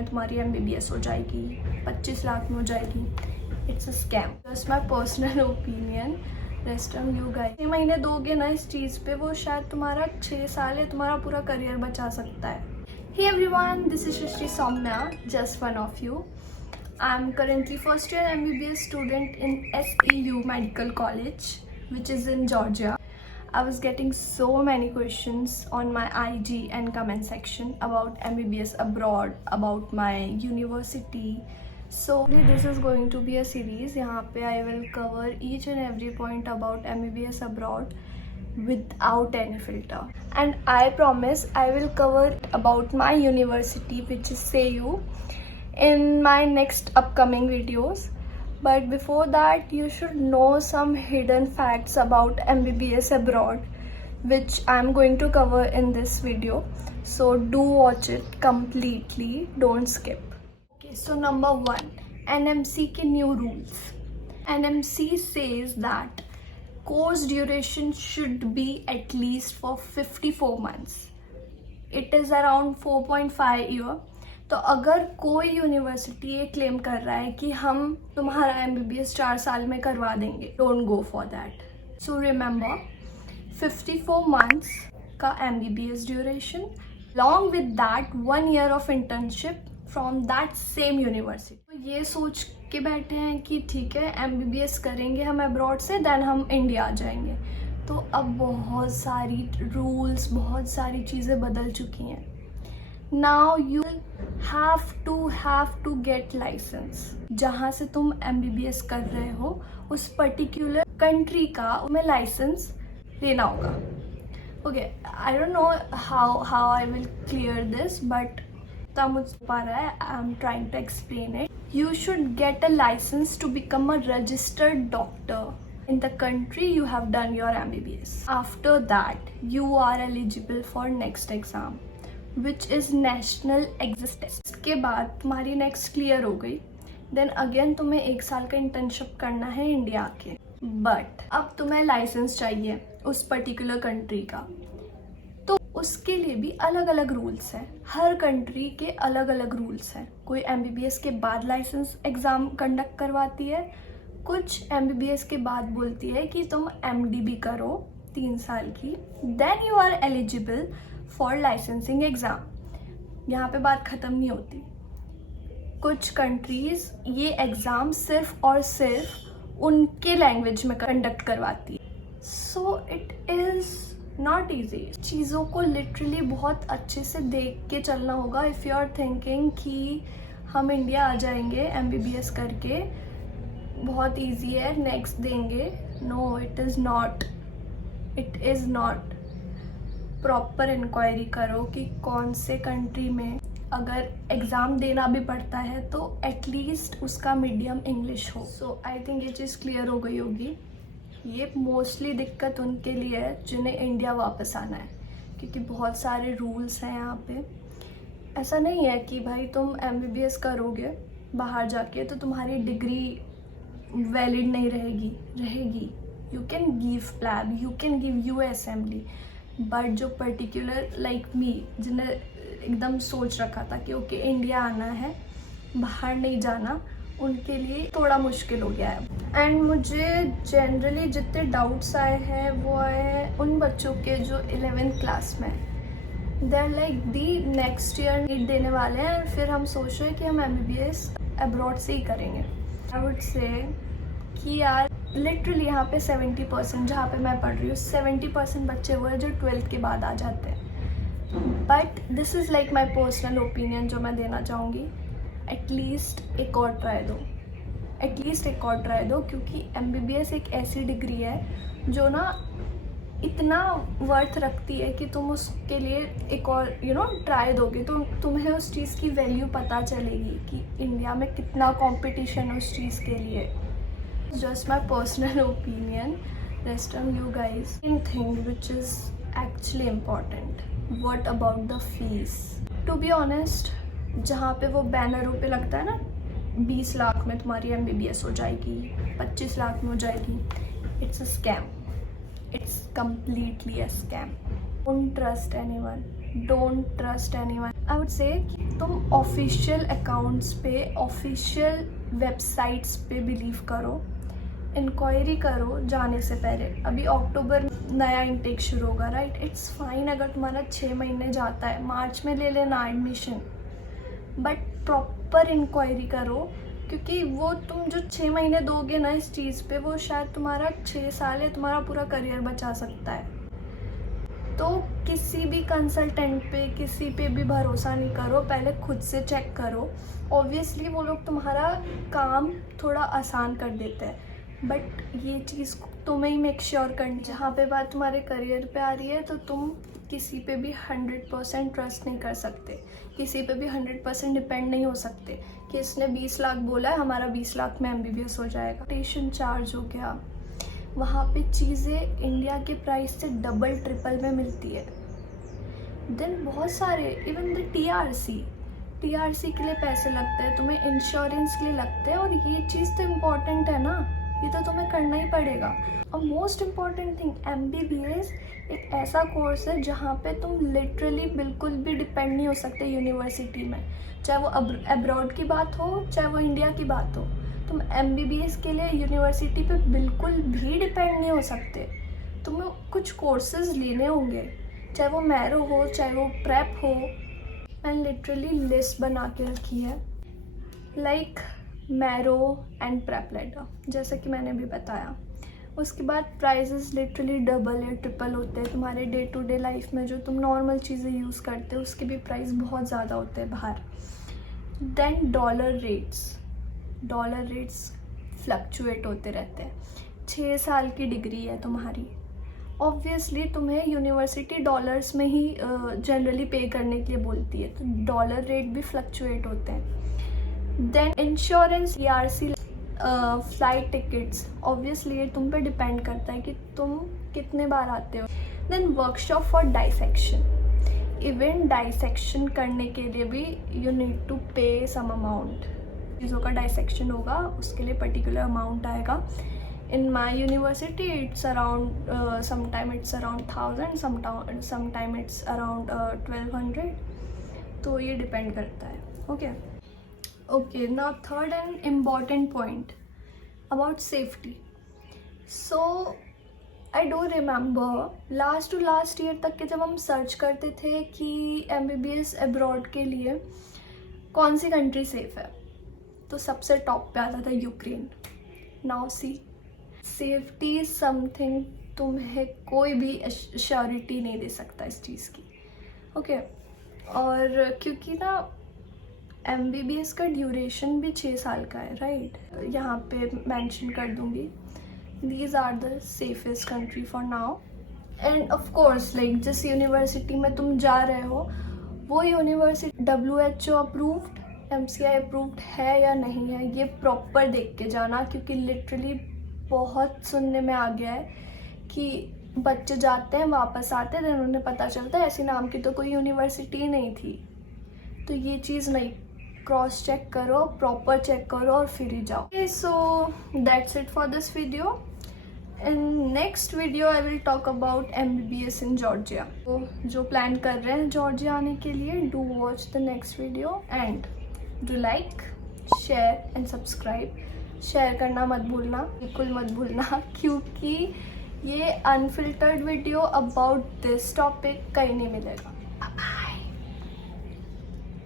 में तुम्हारी MBBS हो जाएगी, 25 लाख में हो जाएगी. It's a scam. Just my personal opinion. Rest on you guys. 6 महीने दोगे ना इस चीज़ पे, वो शायद तुम्हारा 6 साल या तुम्हारा पूरा करियर बचा सकता है. Hey everyone, this is Shrishti Soumya, just one of you. I'm currently first year MBBS student in SEU Medical College, which is in Georgia. I was getting so many questions on my IG and comment section about MBBS abroad, about my university. So this is going to be a series. यहाँ पे I will cover each and every point about MBBS abroad without any filter, and I promise I will cover about my university, which is SEU, in my next upcoming videos. But before that, you should know some hidden facts about MBBS abroad, which I'm going to cover in this video. So do watch it completely, don't skip. Okay, so number 1, NMC के new rules. NMC says that course duration should be at least for 54 months. It is around 4.5 year. तो अगर कोई university ये claim कर रहा है कि हम तुम्हारा MBBS 4 साल में करवा देंगे, don't go for that. So remember 54 months का MBBS duration, along with that 1 year of internship from that same university. तो ये सोच के बैठे हैं कि ठीक है MBBS करेंगे हम अब्रॉड से, देन हम इंडिया आ जाएंगे. तो अब बहुत सारी रूल्स, बहुत सारी चीज़ें बदल चुकी हैं. Now you have to get licence. जहाँ से तुम MBBS कर रहे हो उस पर्टिकुलर कंट्री का तुम्हें लाइसेंस लेना होगा. Okay, I don't know how I will clear this, but तब मुझे पा रहा है. I am trying to explain it. You should get a license to become a registered doctor in the country you have done your MBBS. After that, you are eligible for next exam, which is national exit test. के बाद तुम्हारी next clear हो गई, then again तुम्हें 1 साल का internship करना है इंडिया के. But अब तुम्हें license चाहिए उस particular country का, तो उसके लिए भी अलग अलग रूल्स हैं. हर कंट्री के अलग अलग रूल्स हैं. कोई MBBS के बाद लाइसेंस एग्ज़ाम कंडक्ट करवाती है, कुछ MBBS के बाद बोलती है कि तुम MD भी करो 3 साल की, then you are eligible for licensing exam. यहाँ पे बात ख़त्म नहीं होती. कुछ कंट्रीज़ ये एग्ज़ाम सिर्फ और सिर्फ उनके लैंग्वेज में कंडक्ट करवाती है. So it is not easy. चीज़ों को लिटरली बहुत अच्छे से देख के चलना होगा. इफ़ यू आर थिंकिंग कि हम इंडिया आ जाएंगे MBBS करके, बहुत ईजी है, नेक्स्ट देंगे. No, it is not. It is not. Proper enquiry करो कि कौन से कंट्री में अगर एग्ज़ाम देना भी पड़ता है तो एटलीस्ट उसका मीडियम इंग्लिश हो. सो आई थिंक ये चीज़ क्लियर हो गई होगी. ये मोस्टली दिक्कत उनके लिए है जिन्हें इंडिया वापस आना है, क्योंकि बहुत सारे रूल्स हैं यहाँ पे. ऐसा नहीं है कि भाई तुम MBBS करोगे बाहर जाके तो तुम्हारी डिग्री वैलिड नहीं रहेगी. You can give PLAB, you can give US assembly, but जो पर्टिकुलर लाइक मी जिन्हें एकदम सोच रखा था कि ओके इंडिया आना है, बाहर नहीं जाना, उनके लिए थोड़ा मुश्किल हो गया है. एंड मुझे जनरली जितने डाउट्स आए हैं वो आए हैं उन बच्चों के जो 11th क्लास में. They are like the next year NEET देने वाले हैं, फिर हम सोच रहे हैं कि हम MBBS अब्रॉड से ही करेंगे. आई वुड से कि यार लिटरली यहाँ पे 70%, जहाँ पे मैं पढ़ रही हूँ 70% बच्चे वो हैं जो 12th के बाद आ जाते हैं. But this is like my personal opinion जो मैं देना चाहूँगी. एटलीस्ट एक और ट्राई दो, क्योंकि MBBS एक ऐसी डिग्री है जो ना इतना वर्थ रखती है कि तुम उसके लिए एक और ट्राई दोगे तो तुम्हें उस चीज़ की वैल्यू पता चलेगी कि इंडिया में कितना कंपटीशन है उस चीज़ के लिए. Just my personal opinion. Rest on you guys. In thing which is actually important, what about the fees. To be honest, जहाँ पे वो बैनरों पे लगता है ना 20 लाख में तुम्हारी MBBS हो जाएगी, 25 लाख में हो जाएगी, it's a scam. It's completely a scam. Don't trust anyone. I would say तुम ऑफिशियल अकाउंट्स पे, ऑफिशियल वेबसाइट्स पे बिलीव करो, इंक्वायरी करो जाने से पहले। अभी अक्टूबर नया इंटेक शुरू होगा, राइट? इट्स फाइन अगर तुम्हारा 6 महीने जाता है, मार्च में ले लेना एडमिशन, बट प्रॉपर इंक्वायरी करो, क्योंकि वो तुम जो 6 महीने दोगे ना इस चीज़ पे, वो शायद तुम्हारा 6 साल या तुम्हारा पूरा करियर बचा सकता है। तो किसी भी कंसल्टेंट पे, किसी पे भी भरोसा नहीं करो, पहले खुद से चेक करो। ऑब्वियसली वो लोग तुम्हारा काम थोड़ा आसान कर देते हैं, बट ये चीज़ तुम्हें ही मेक श्योर करनी। जहाँ पे बात तुम्हारे करियर पे आ रही है, तो तुम किसी पे भी 100% ट्रस्ट नहीं कर सकते, किसी पे भी 100% डिपेंड नहीं हो सकते कि इसने 20 लाख बोला है, हमारा 20 लाख में MBBS हो जाएगा। स्टेशन चार्ज हो गया, वहाँ पे चीज़ें इंडिया के प्राइस से डबल ट्रिपल में मिलती है। देन बहुत सारे, इवन द TRC के लिए पैसे लगते हैं, तुम्हें इंश्योरेंस के लिए लगते हैं, और ये चीज़ तो इम्पॉर्टेंट है ना, ये तो तुम्हें करना ही पड़ेगा। और मोस्ट इम्पॉर्टेंट थिंग, MBBS एक ऐसा कोर्स है जहाँ पे तुम लिटरली बिल्कुल भी डिपेंड नहीं हो सकते यूनिवर्सिटी में, चाहे वो अब्रॉड की बात हो, चाहे वो इंडिया की बात हो। तुम MBBS के लिए यूनिवर्सिटी पे बिल्कुल भी डिपेंड नहीं हो सकते। तुम्हें कुछ कोर्सेज लेने होंगे, चाहे वो मैरो हो, चाहे वो प्रेप हो। मैंने लिटरली लिस्ट बना के रखी है, like Marrow and PrepLadder, जैसे कि मैंने भी बताया। उसके बाद prices literally double or triple होते हैं। तुम्हारे डे टू डे लाइफ में जो तुम नॉर्मल चीज़ें यूज़ करते हो, उसके भी प्राइस बहुत ज़्यादा होते हैं बाहर। देन डॉलर रेट्स फ्लक्चुएट होते रहते हैं। 6 साल की डिग्री है तुम्हारी, ऑब्वियसली तुम्हें यूनिवर्सिटी डॉलर्स में ही जनरली पे करने के लिए बोलती है, तो डॉलर रेट भी फ्लक्चुएट होते हैं। Then insurance, TRC, flight tickets, obviously ये तुम पे डिपेंड करता है कि तुम कितने बार आते हो। Then workshop for dissection, even dissection करने के लिए भी यू नीड टू पे सम अमाउंट। चीज़ों का डाइसेक्शन होगा, उसके लिए पर्टिकुलर अमाउंट आएगा। In my university it's around sometime it's around 1000, sometime it's around 1200, तो ये डिपेंड करता है। Okay, now third and important point about safety. So I don't remember last year तक के जब हम सर्च करते थे कि MBBS अब्रॉड के लिए कौन सी कंट्री सेफ है, तो सबसे टॉप पे आता था Ukraine. Now see, safety is something तुम्हें कोई भी श्योरिटी नहीं दे सकता इस चीज़ की। ओके, और क्योंकि ना MBBS का ड्यूरेशन भी 6 साल का है, राइट? यहाँ पे मेंशन कर दूँगी, these are the safest country for now. End of course like जिस यूनिवर्सिटी में तुम जा रहे हो, वो university WHO approved, MCI approved है या नहीं है, ये प्रॉपर देख के जाना, क्योंकि लिटरली बहुत सुनने में आ गया है कि बच्चे जाते हैं, वापस आते हैं, then उन्हें पता चलता है ऐसी नाम की तो कोई यूनिवर्सिटी नहीं थी। तो ये चीज़ नहीं, क्रॉस चेक करो, प्रॉपर चेक करो और फिर ही जाओ। So that's it for this video. In next video I will talk about MBBS in Georgia. तो जो प्लान कर रहे हैं जॉर्जिया आने के लिए, do watch the next video and do like, share and subscribe. Share करना मत भूलना, बिल्कुल मत भूलना, क्योंकि ये unfiltered video about this topic कहीं नहीं मिलेगा।